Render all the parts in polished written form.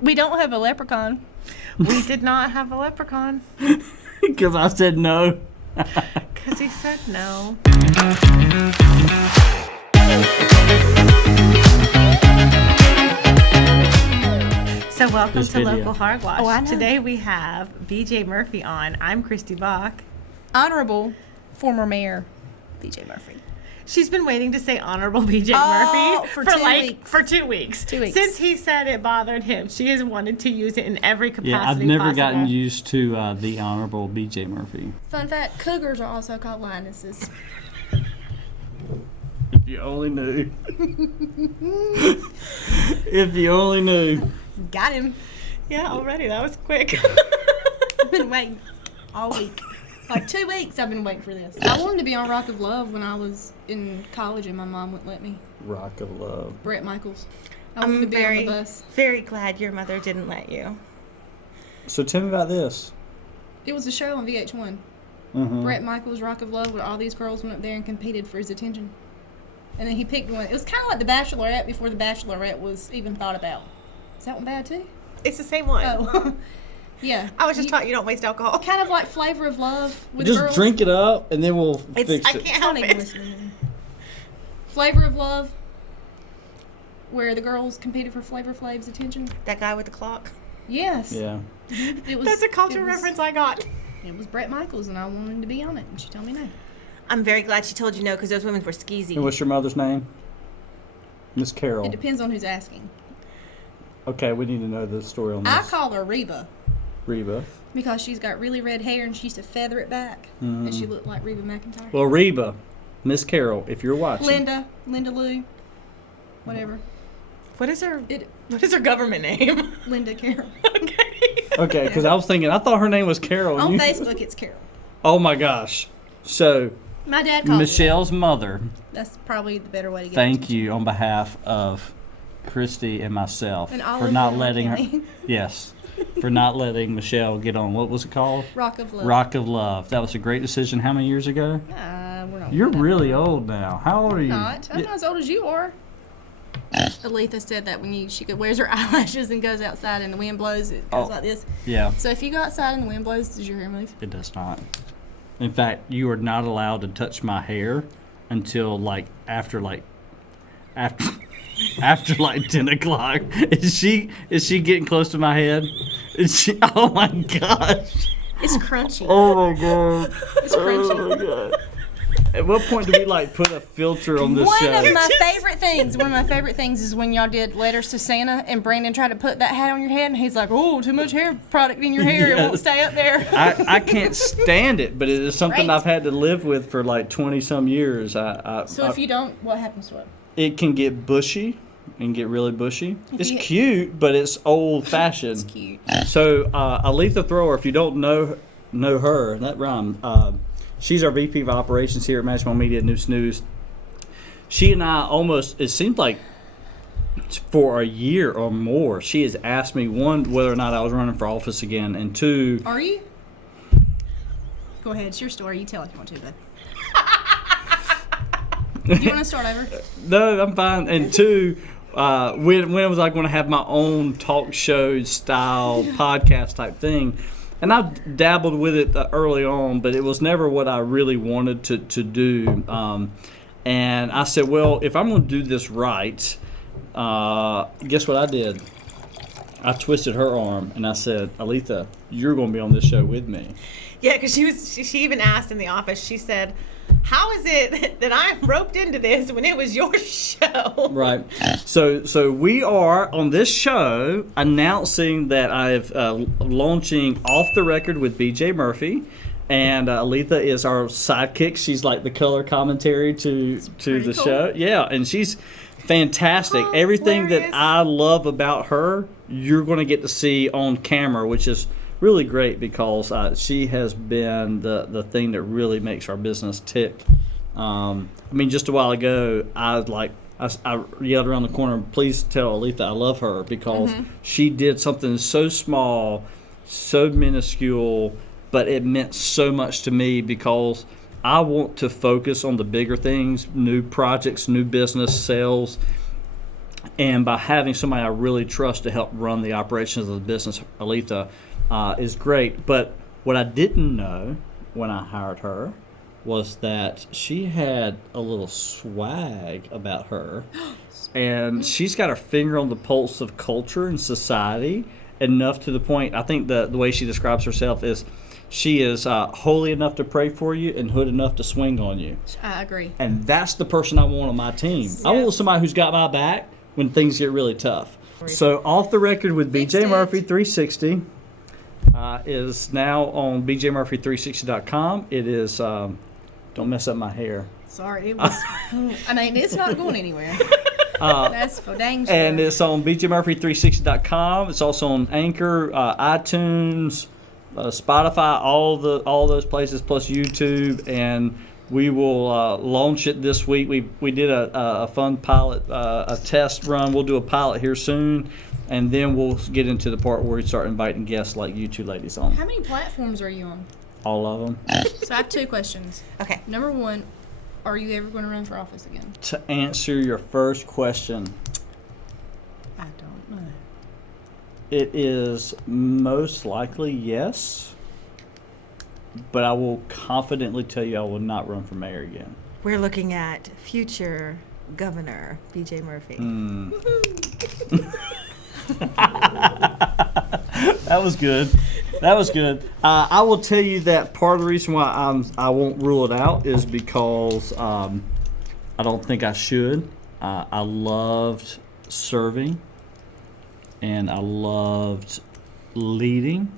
We don't have a leprechaun. We did not have a leprechaun. Because I said no. Because he said no. So welcome to Local Hogwash. Oh, I know. Today we have BJ Murphy on. I'm Kristy Bock. Honorable former mayor, BJ Murphy. She's been waiting to say Honorable BJ Murphy for 2 weeks. For 2 weeks. 2 weeks. Since he said it bothered him, she has wanted to use it in every capacity Yeah, I've never possible. gotten used to the Honorable BJ Murphy. Fun fact, cougars are also called lionesses. If you only knew. If you only knew. Got him. Yeah, already. That was quick. I've been waiting all week. Like 2 weeks I've been waiting for this. I wanted to be on Rock of Love when I was in college and my mom wouldn't let me. Rock of Love. Brett Michaels. I wanted to be on the bus. Very glad your mother didn't let you. So tell me about this. It was a show on VH1. Mm-hmm. Brett Michaels' Rock of Love, where all these girls went up there and competed for his attention. And then he picked one. It was kind of like The Bachelorette before The Bachelorette was even thought about. Is that one bad too? It's the same one. Oh. Yeah. I was just taught you don't waste alcohol. Kind of like Flavor of Love with Just girls. drink it up and then we'll fix I it. can't Don't help even it. listen to me. Flavor of Love, where the girls competed for Flavor Flav's attention. That guy with the clock. Yes. Yeah. It was, That's a cultural it was- reference I got. It was Brett Michaels, and I wanted to be on it, and she told me no. I'm very glad she told you no because those women were skeezy. And what's your mother's name? Miss Carol. It depends on who's asking. Okay, we need to know the story on I this. call her Reba Reba. because she's got really red hair, and she used to feather it back, and she looked like Reba McEntire. Well, Reba, Miss Carol, if you're watching. Linda Lou, whatever. What is her government name? Linda Carol. Okay. Okay, because I was thinking, I thought her name was Carol. On Facebook, it's Carol. Oh my gosh. So, My dad called Michelle's mother, it. That's probably the better way to get thank you on behalf of Kristy and myself And all for of not Young letting her. County. Yes, for not letting Michelle get on. What was it called? Rock of Love. Rock of Love. That was a great decision. How many years ago? We're not You're that really far. old now. How old are you? I'm not as old as you are. Aletha said that when she wears her eyelashes and goes outside and the wind blows, it goes like this. Yeah, So if you go outside and the wind blows, does your hair move? it does not. In fact, you are not allowed to touch my hair until after 10 o'clock. Is she getting close to my head? Is she? Oh my gosh! It's crunchy. Oh my god! It's crunchy. Oh my god! At what point do we put a filter on this One show? of my favorite things is when y'all did Letters to Santa and Brandon tried to put that hat on your head and he's like, oh, too much hair product in your hair. It won't Yes. stay up there. I can't stand it, but it is something Great. I've had to live with for 20 some years. So if you don't, what happens to it? It can get bushy and get really bushy. It's you- cute, but it's old fashioned. It's cute. So Aletha Thrower, if you don't know her, that rhymed. She's our VP of Operations here at Management Media Neuse. She and I it seems like for a year or more, she has asked me, one, whether or not I was running for office again, and two... Are you? Go ahead. It's your story. You tell if you want to, bud. Do you want to start over? No, I'm fine. And two, when was I going to have my own talk show style podcast type thing? And I dabbled with it early on, but it was never what I really wanted to do. And I said, well, if I'm going to do this right, guess what I did? I twisted her arm and I said, Aletha, you're going to be on this show with me. Yeah, because she even asked in the office, she said, how is it that I'm roped into this when it was your show? Right. So we are on this show announcing that I've launching Off the Record with BJ Murphy, and Aletha is our sidekick. She's like the color commentary to the cool. show. Yeah, and she's fantastic. Everything that Hilarious. I love about her, you're going to get to see on camera, which is really great because she has been the thing that really makes our business tick. Just a while ago, I yelled around the corner, please tell Aletha I love her, because she did something so small, so minuscule, but it meant so much to me because I want to focus on the bigger things, new projects, new business, sales. And by having somebody I really trust to help run the operations of the business, Aletha, is great. But what I didn't know when I hired her was that she had a little swag about her. And she's got her finger on the pulse of culture and society enough to the point, I think the way she describes herself is she is holy enough to pray for you and hood enough to swing on you. I agree. And that's the person I want on my team. Yes. I want somebody who's got my back when things get really tough. So Off the Record with BJ Murphy 360 is now on bjmurphy360.com. It is, don't mess up my hair. Sorry, it was. I mean, it's not going anywhere. That's for dang sure. And it's on bjmurphy360.com. It's also on Anchor, iTunes, Spotify, all those places, plus YouTube. And we will launch it this week. We did a fun pilot, a test run. We'll do a pilot here soon, and then we'll get into the part where we start inviting guests like you two ladies on. How many platforms are you on? All of them. So I have 2 questions. Okay. Number 1, are you ever going to run for office again? To answer your first question, I don't know. it is most likely yes, but I will confidently tell you I will not run for mayor again. We're looking at future Governor BJ Murphy. That was good. I will tell you that part of the reason why I won't rule it out is because I don't think I should. I loved serving and I loved leading,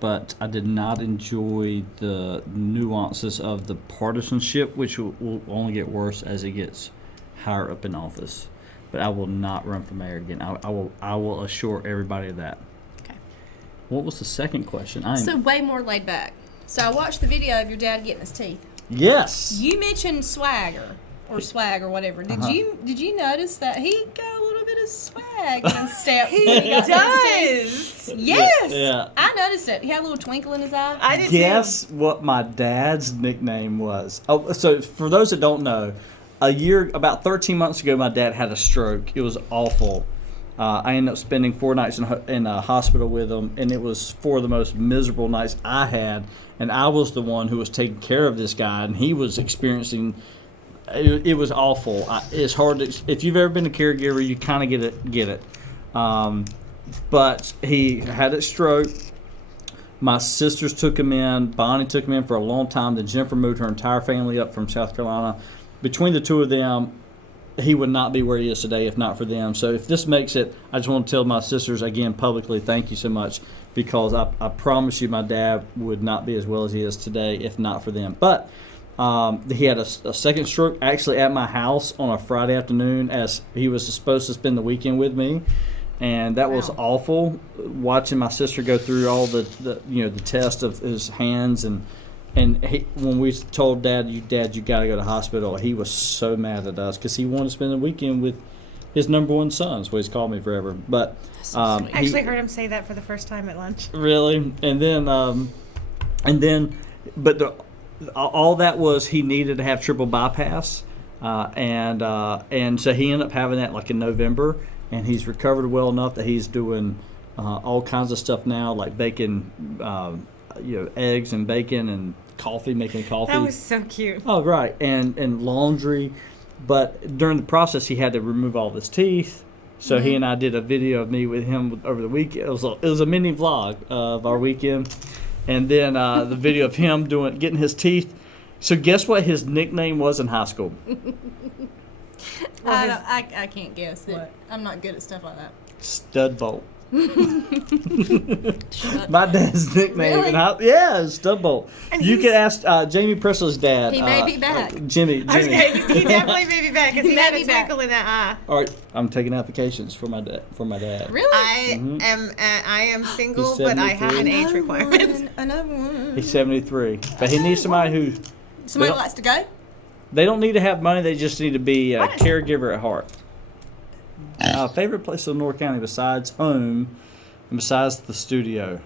but I did not enjoy the nuances of the partisanship, which will only get worse as it gets higher up in office. But I will not run for mayor again. I will assure everybody of that. Okay. What was the second question? So way more laid back. So I watched the video of your dad getting his teeth. Yes. You mentioned swagger or swag or whatever. Did you notice that he got a little bit of swag and step? He does. Yes. Yeah. I noticed it. He had a little twinkle in his eye. I did Guess what my dad's nickname was? Oh, so for those that don't know, about 13 months ago, my dad had a stroke. It was awful. I ended up spending 4 nights in a hospital with him, and it was 4 of the most miserable nights I had. And I was the one who was taking care of this guy, and he was experiencing. It was awful. It's hard to. If you've ever been a caregiver, you kind of get it. But he had a stroke. My sisters took him in. Bonnie took him in for a long time. Then Jennifer moved her entire family up from South Carolina. Between the 2 of them, he would not be where he is today if not for them. So if this makes it, I just want to tell my sisters again publicly, thank you so much, because I promise you my dad would not be as well as he is today if not for them. But he had a second stroke actually at my house on a Friday afternoon as he was supposed to spend the weekend with me. And that was awful, watching my sister go through all the test of his hands. And when we told Dad, you got to go to the hospital, he was so mad at us because he wanted to spend the weekend with his number 1 son. That's what he's called me forever. But I actually heard him say that for the first time at lunch. Really? And then all that was he needed to have triple bypass. And so he ended up having that like in November. And he's recovered well enough that he's doing all kinds of stuff now, like baking, eggs and bacon and coffee, making coffee. That was so cute. Oh, right, and laundry. But during the process, he had to remove all of his teeth. So he and I did a video of me with him over the weekend. It was a mini vlog of our weekend, and then the video of him getting his teeth. So guess what his nickname was in high school? I can't guess it. I'm not good at stuff like that. Stud bolt. My dad's nickname. Really? Is Stud bolt. You can ask Jamie Presley's dad. He may be back. Jimmy. He definitely may be back because he had a twinkle in that eye. All right, I'm taking applications for my dad. Really? I am single, He's but I 73. have an age requirement. Another one. He's 73, but he needs somebody who. Somebody likes to go? They don't need to have money. They just need to be a caregiver at heart. Favorite place in North County besides home and besides the studio?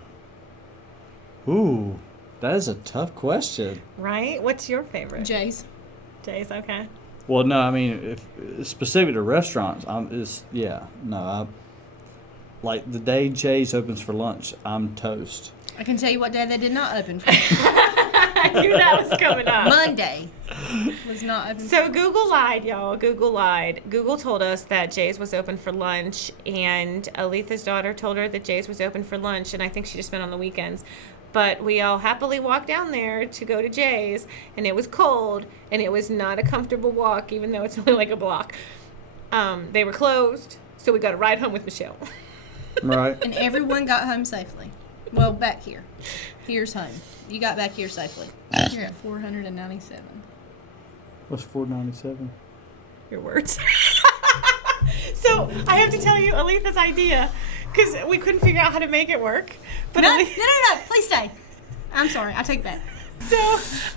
Ooh, that is a tough question. Right? What's your favorite? Jay's. Jay's, okay. Well, no, I mean, if specific to restaurants, like the day Jay's opens for lunch, I'm toast. I can tell you what day they did not open for. I knew that was coming up. Monday was not open. So Google lied, y'all. Google lied. Google told us that Jay's was open for lunch, and Aletha's daughter told her that Jay's was open for lunch, and I think she just meant on the weekends. But we all happily walked down there to go to Jay's, and it was cold, and it was not a comfortable walk, even though it's only like a block. They were closed, so we got a ride home with Michelle. Right. And everyone got home safely. Well, back here. Here's home. You got back here safely. You're at 497. What's 497? Your words. So I have to tell you Aletha's idea, because we couldn't figure out how to make it work. But No, please stay. I'm sorry, I take that. So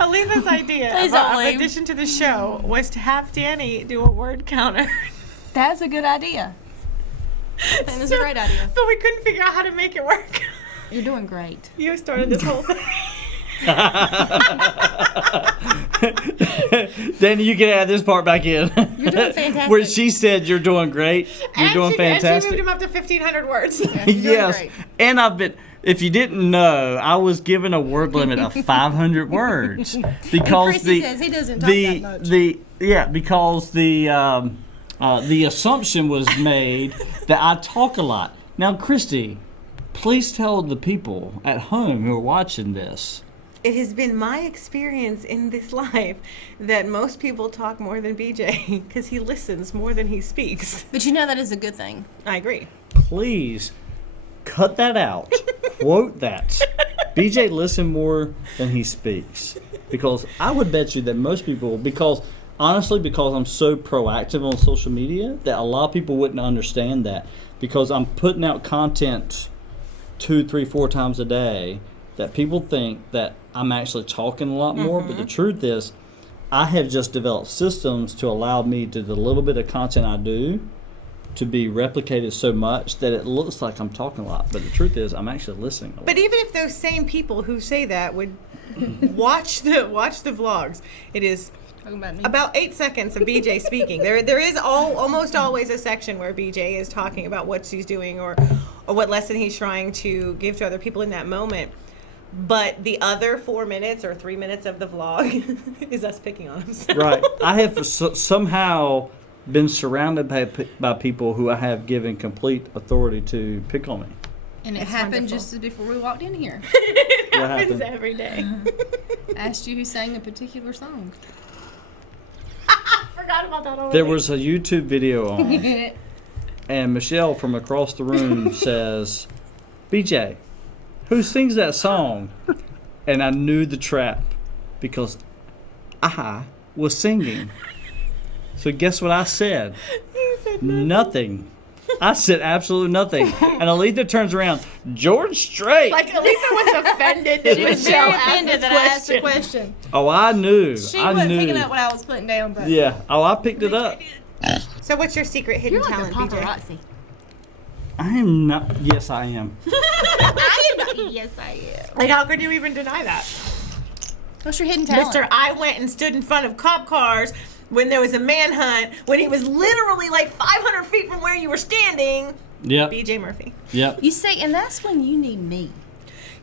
Aletha's idea, Please of don't leave. addition to the show, was to have Danny do a word counter. That's a good idea. I think that's a great idea. But we couldn't figure out how to make it work. You're doing great. You started this whole thing. Danny, you can add this part back in. You're doing fantastic. Where she said you're doing great. You're doing fantastic. And she moved him up to 1,500 words. Yeah, you're doing Yes, great. and if you didn't know, I was given a word limit of 500 words because Kristy says he doesn't talk that much. because the assumption was made that I talk a lot. Now, Kristy, please tell the people at home who are watching this. It has been my experience in this life that most people talk more than BJ because he listens more than he speaks. But you know that is a good thing. I agree. Please cut that out. Quote that. BJ listens more than he speaks. Because I would bet you that most people, because I'm so proactive on social media, that a lot of people wouldn't understand that. Because I'm putting out content 2, 3, 4 times a day, that people think that I'm actually talking a lot more. But the truth is, I have just developed systems to allow me to the little bit of content I do to be replicated so much that it looks like I'm talking a lot. But the truth is, I'm actually listening a lot. But even if those same people who say that would watch the vlogs, it is Talking about me. about 8 seconds of BJ speaking. There is almost always a section where BJ is talking about what she's doing or what lesson he's trying to give to other people in that moment. But the other 4 minutes or 3 minutes of the vlog is us picking on him. So. Right. I have somehow been surrounded by people who I have given complete authority to pick on me. And it That's happened wonderful. just before we walked in here. It What happens happened? every day. Asked you who sang a particular song. Forgot about that already. There was a YouTube video on, and Michelle from across the room says, BJ, who sings that song? And I knew the trap because I was singing. So guess what I said? You said Nothing. I said absolutely nothing. And Aletha turns around, George Strait. Like Aletha was offended that She was Michelle very offended that I asked the question. question. Oh, I knew. She I wasn't knew. picking up what I was putting down, but Yeah. Oh, I picked it up. So what's your secret hidden you're like talent, a BJ? paparazzi. I am not. Yes, I am. Yes, I am. Like, how could you even deny that? What's your hidden talent? Mister, I went and stood in front of cop cars when there was a manhunt, when he was literally like 500 feet from where you were standing. Yep. BJ Murphy. Yep. You see, and that's when you need me.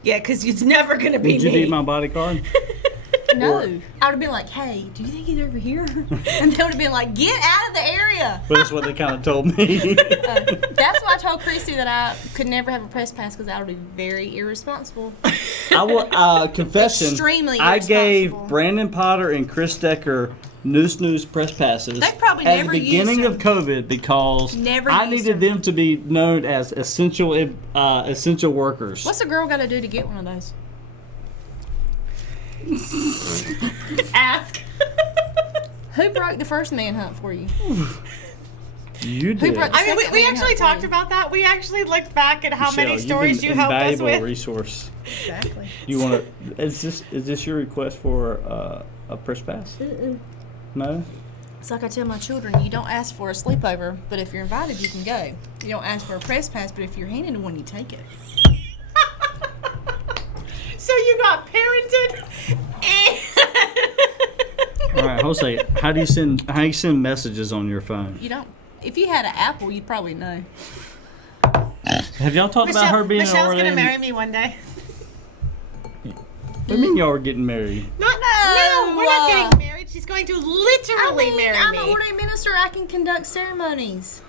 Yeah, because it's never going to be Did you me. need my bodyguard? No. Or- I would have been like, hey, do you think he's over here? And they would have been like, get out of the area. But that's what they kind of told me. That's why I told Kristy that I could never have a press pass because I would be very irresponsible. I will confession. Extremely I gave irresponsible. Brandon Potter and Chris Decker Neuse press passes. They probably at never the beginning used of COVID because Never I used needed them to be known as essential workers. What's a girl got to do to get one of those? Ask. Who broke the first manhunt for you? You did. broke- I mean, we Second actually manhunt for talked you. about that. We actually looked back at how many Michelle, stories you've you been helped us invaluable with. resource. Exactly. You want to? Is this your request for a press pass? No. It's like I tell my children, you don't ask for a sleepover, but if you're invited, you can go. You don't ask for a press pass, but if you're handed one, you take it. So you got parented and All right, hold on a second. How do you send messages on your phone? You don't. If you had an Apple, you'd probably know. Have y'all talked about her being Michelle's already? gonna marry me one day. What do you mean y'all are getting married? No, we're not getting married. She's going to literally marry I'm me. an ordained minister. I can conduct ceremonies.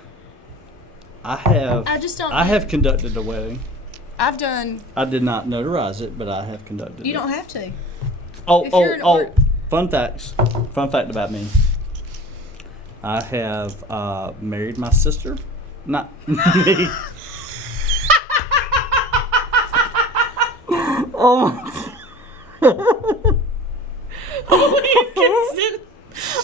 I have. I just don't. I have conducted a wedding. I've done. I did not notarize it, but I have conducted. You it. don't have to. If you're an Oh! art- Fun facts. Fun fact about me. I have married my sister. Not me. Oh.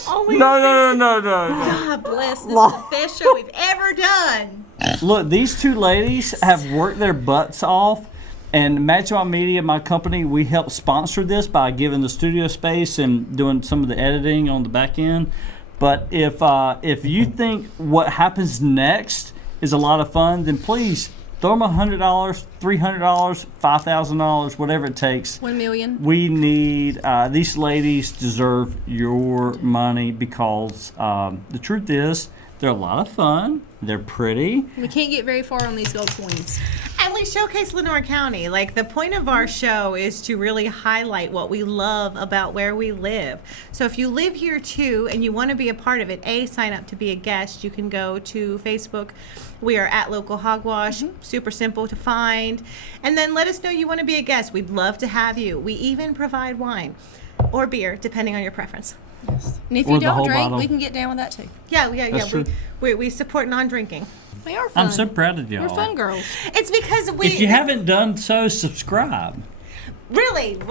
Only No. God bless. This is the best show we've ever done. Look, these two ladies have worked their butts off, and Matchbot Media, my company, we help sponsor this by giving the studio space and doing some of the editing on the back end. But if you think what happens next is a lot of fun, then please throw them $100, $300, $5,000, whatever it takes. 1 million. We need these ladies deserve your money because the truth is they're a lot of fun. They're pretty. We can't get very far on these gold coins. And we showcase Lenore County. Like, the point of our show is to really highlight what we love about where we live. So if you live here too and you want to be a part of it, sign up to be a guest. You can go to Facebook. We are at Local Hogwash. Super simple to find. And then let us know you want to be a guest. We'd love to have you. We even provide wine or beer, depending on your preference. And if Or you the don't whole drink, bottle. we can get down with that too. Yeah. That's true. We support non-drinking. We are fun. I'm so proud of y'all. We're fun girls. It's because we... If you haven't done so, subscribe. Really, and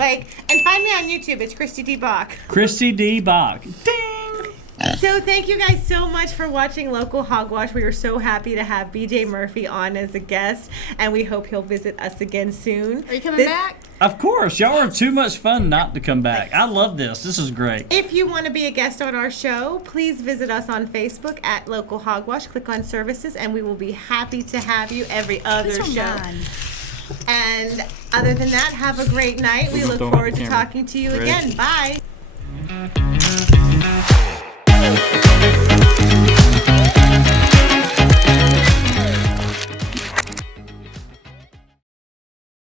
find me on YouTube. It's Kristy D. Bock. Kristy D. Bock. Ding! So thank you guys so much for watching Local Hogwash. We are so happy to have BJ Murphy on as a guest, and we hope he'll visit us again soon. Are you coming back? Of course. Y'all are too much fun not to come back. I love this. This is great. If you want to be a guest on our show, please visit us on Facebook at Local Hogwash. Click on services, and we will be happy to have you every other These are show. mine. And other than that, have a great night. We We're look gonna throw 'em forward at the to camera. talking to you Ready? again. Bye.